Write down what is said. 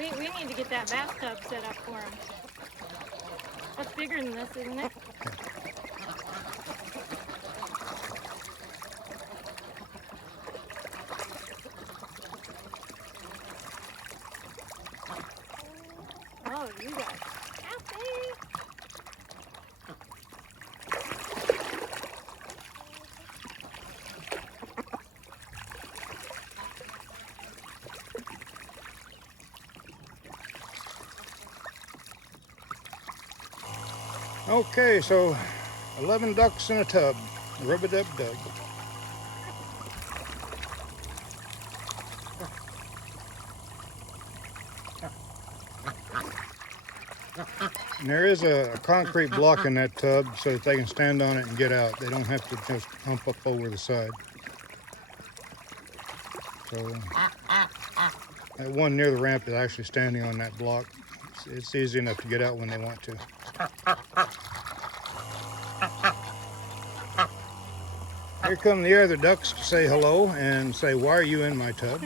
We need to get that bathtub set up for him. That's bigger than this, isn't it? Oh, you got happy. Okay, so 11 ducks in a tub. Rub-a-dub-dub. And there is a concrete block in that tub so that they can stand on it and get out. They don't have to just hump up over the side. So that one near the ramp is actually standing on that block. It's easy enough to get out when they want to. Here come the other ducks to say hello and say, "Why are you in my tub?"